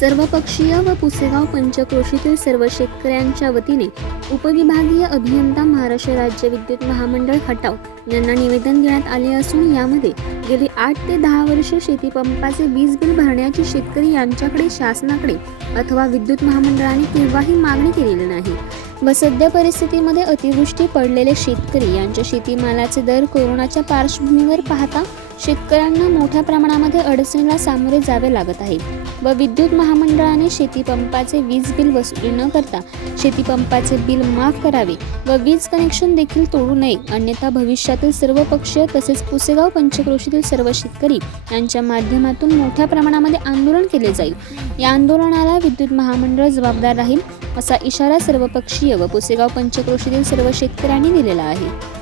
सर्वपक्षीय व पुसेगाव पंचक्रोशीतील सर्व शेतकऱ्यांच्या वतीने उपविभागीय अभियंता महाराष्ट्र राज्य विद्युत महामंडळ खटाव यांना निवेदन देण्यात आले असून यामध्ये गेली 8 ते 10 वर्ष शेतीपंपाचे वीज बिल भरण्याची शेतकरी यांच्याकडे शासनाकडे अथवा विद्युत महामंडळाने केव्हाही मागणी केलेली नाही व सध्या परिस्थितीमध्ये अतिवृष्टी पडलेले शेतकरी यांच्या शेतीमालाचे दर कोरोनाच्या पार्श्वभूमीवर पाहता शेतकऱ्यांना मोठ्या प्रमाणामध्ये अडचणीला सामोरे जावे लागत आहे व विद्युत महामंडळाने शेतीपंपाचे वीज बिल वसुली न करता शेतीपंपाचे बिल माफ करावे व वीज कनेक्शन देखील तोडू नये, अन्यथा भविष्यातील सर्व पक्षीय तसेच पुसेगाव पंचक्रोशीतील सर्व शेतकरी यांच्या माध्यमातून मोठ्या प्रमाणामध्ये आंदोलन केले जाईल। या आंदोलनाला विद्युत महामंडळ जबाबदार राहील असा इशारा सर्वपक्षीय व पुसेगाव पंचक्रोशीतील सर्व शेतकऱ्यांनी दिलेला आहे।